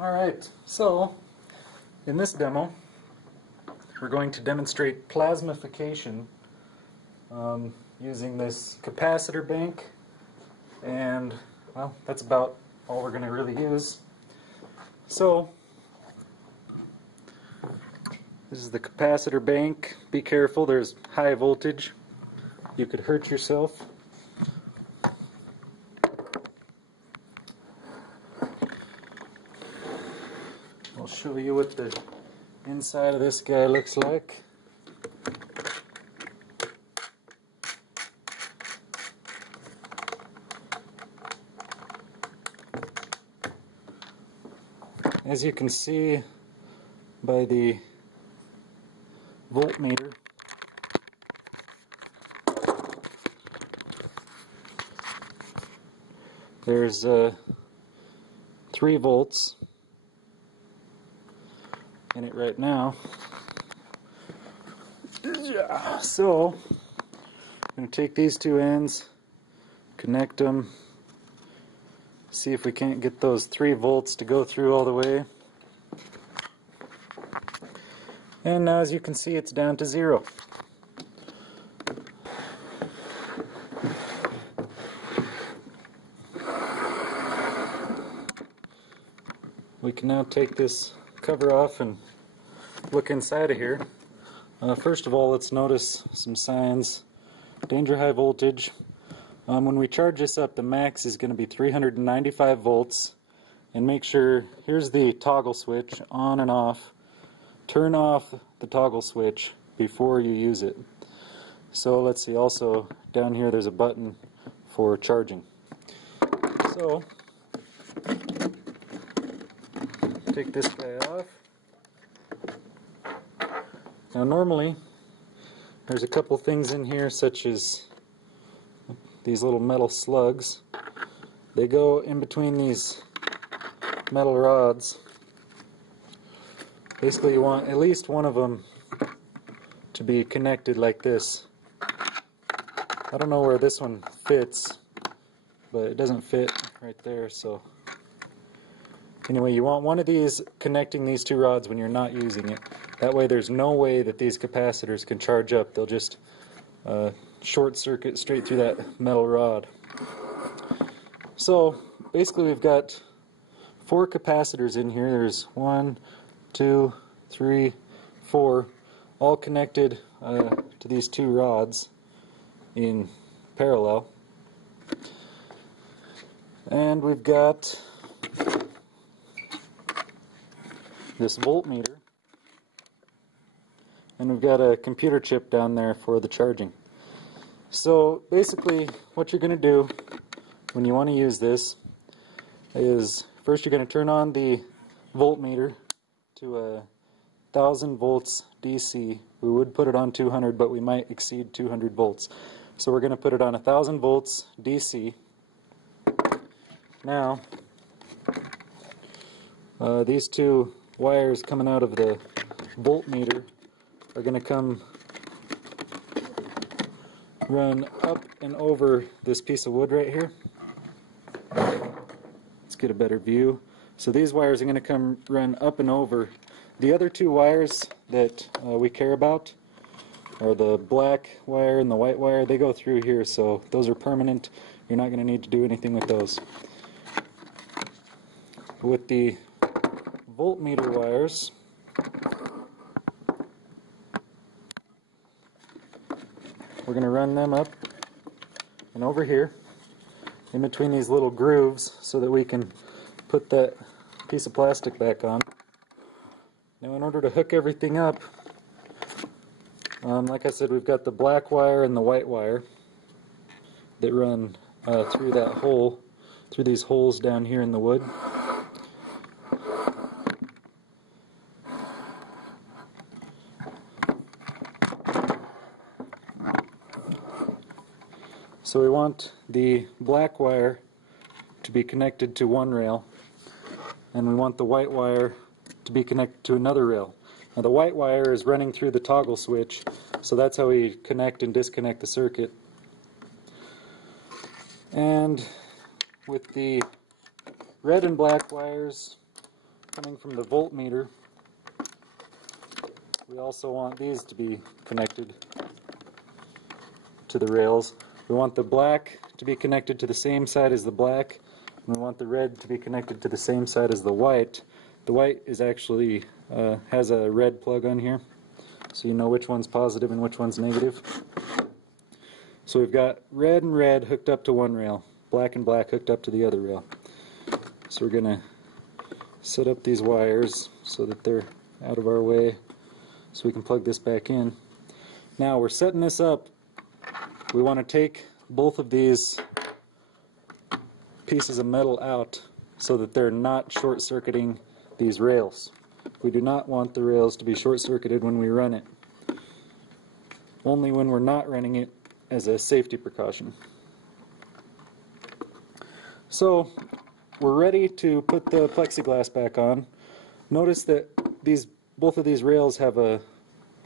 Alright, so in this demo we're going to demonstrate plasmafication using this capacitor bank, and well, that's about all we're going to really use. So this is the capacitor bank. Be careful, there's high voltage. You could hurt yourself. I'll show you what the inside of this guy looks like. As you can see by the voltmeter, there's 3 volts in it right now. So I'm going to take these 2 ends, connect them, see if we can't get those 3 volts to go through all the way. And now, as you can see, it's down to 0. We can now take this cover off and look inside of here. First of all, let's notice some signs. Danger high voltage. When we charge this up, the max is going to be 395 volts. And make sure, here's the toggle switch, on and off. Turn off the toggle switch before you use it. So let's see, also down here there's a button for charging. So take this guy off. Now normally there's a couple things in here, such as these little metal slugs. They go in between these metal rods. Basically you want at least one of them to be connected like this. I don't know where this one fits, but it doesn't fit right there, so anyway, you want one of these connecting these 2 rods when you're not using it. That way there's no way that these capacitors can charge up. They'll just short circuit straight through that metal rod. So basically we've got 4 capacitors in here. There's 1, 2, 3, 4, all connected to these 2 rods in parallel. And we've got this voltmeter, and we've got a computer chip down there for the charging. So basically what you're going to do when you want to use this is, first you're going to turn on the voltmeter to 1000 volts DC. We would put it on 200, but we might exceed 200 volts. So we're going to put it on 1000 volts DC. Now these 2 wires coming out of the voltmeter are going to run up and over this piece of wood right here. Let's get a better view. So these wires are going to run up and over. The other 2 wires that we care about are the black wire and the white wire. They go through here, so those are permanent. You're not going to need to do anything with those. With the voltmeter wires, we're going to run them up and over here in between these little grooves so that we can put that piece of plastic back on. Now in order to hook everything up, like I said, we've got the black wire and the white wire that run through that hole, through these holes down here in the wood. So we want the black wire to be connected to one rail, and we want the white wire to be connected to another rail. Now the white wire is running through the toggle switch, so that's how we connect and disconnect the circuit. And with the red and black wires, coming from the voltmeter, we also want these to be connected to the rails. We want the black to be connected to the same side as the black, and we want the red to be connected to the same side as the white. The white is actually has a red plug on here, so you know which one's positive and which one's negative. So we've got red and red hooked up to one rail, black and black hooked up to the other rail. So we're going to set up these wires so that they're out of our way so we can plug this back in. Now we're setting this up. We want to take both of these pieces of metal out so that they're not short-circuiting these rails. We do not want the rails to be short-circuited when we run it. Only when we're not running it as a safety precaution. So we're ready to put the plexiglass back on. Notice that both of these rails have a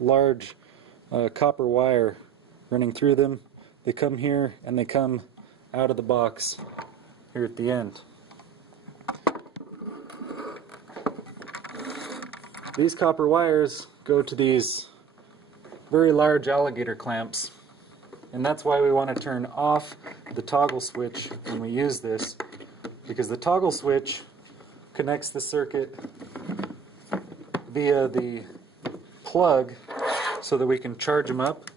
large copper wire running through them. They come here and they come out of the box here at the end. These copper wires go to these very large alligator clamps, and that's why we want to turn off the toggle switch when we use this, because the toggle switch connects the circuit via the plug so that we can charge them up,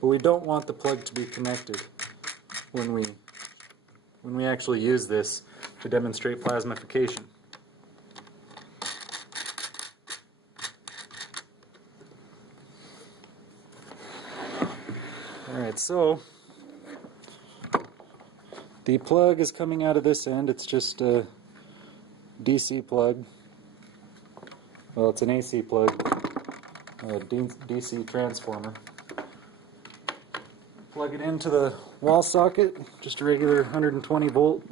but we don't want the plug to be connected when we actually use this to demonstrate plasmafication. Alright, so the plug is coming out of this end. It's just a DC plug. Well, it's an AC plug, a DC transformer. Plug it into the wall socket, just a regular 120 volt.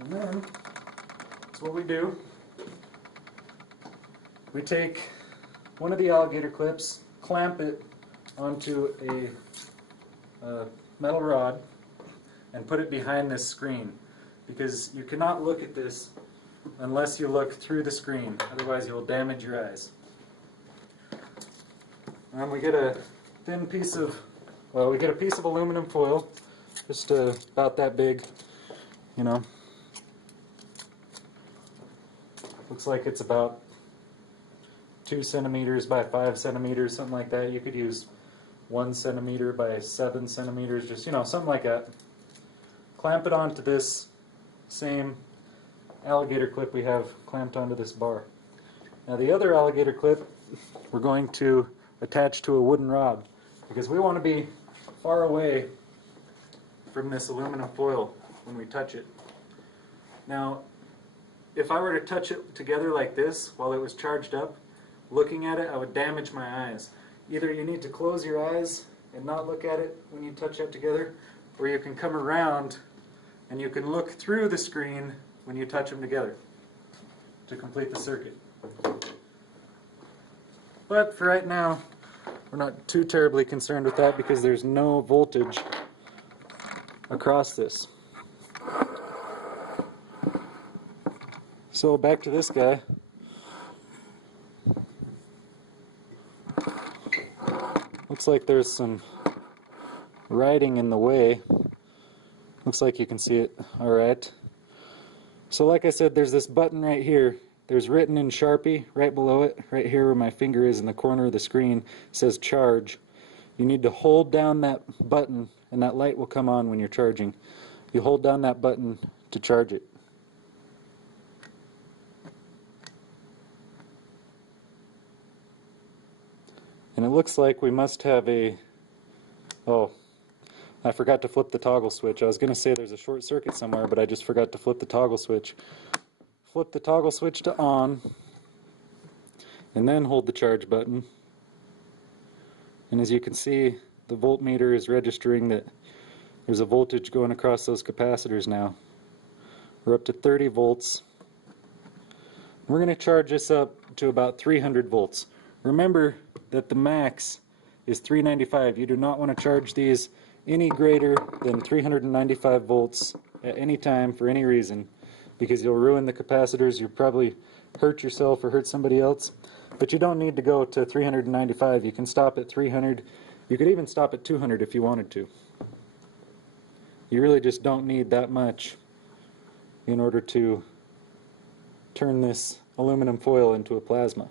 And then, that's what we do. We take one of the alligator clips, clamp it onto a metal rod, and put it behind this screen, because you cannot look at this unless you look through the screen, otherwise you'll damage your eyes. And we get a thin piece of, well, we get a piece of aluminum foil, just about that big, you know. Looks like it's about 2 centimeters by 5 centimeters, something like that. You could use 1 centimeter by 7 centimeters, just, you know, something like that. Clamp it onto this same alligator clip we have clamped onto this bar. Now the other alligator clip we're going to attach to a wooden rod, because we want to be far away from this aluminum foil when we touch it. Now, if I were to touch it together like this while it was charged up, looking at it, I would damage my eyes. Either you need to close your eyes and not look at it when you touch it together, or you can come around and you can look through the screen when you touch them together to complete the circuit. But for right now, we're not too terribly concerned with that because there's no voltage across this. So back to this guy. Looks like there's some writing in the way. Looks like you can see it alright. So like I said, there's this button right here. There's written in Sharpie right below it, right here where my finger is in the corner of the screen, it says charge. You need to hold down that button and that light will come on when you're charging. You hold down that button to charge it. And it looks like we must have a, oh, I forgot to flip the toggle switch. I was going to say there's a short circuit somewhere, but I just forgot to flip the toggle switch. Flip the toggle switch to on, and then hold the charge button. And as you can see, the voltmeter is registering that there's a voltage going across those capacitors now. We're up to 30 volts. We're going to charge this up to about 300 volts. Remember that the max is 395. You do not want to charge these any greater than 395 volts at any time for any reason, because you'll ruin the capacitors. You'll probably hurt yourself or hurt somebody else. But you don't need to go to 395. You can stop at 300. You could even stop at 200 if you wanted to. You really just don't need that much in order to turn this aluminum foil into a plasma.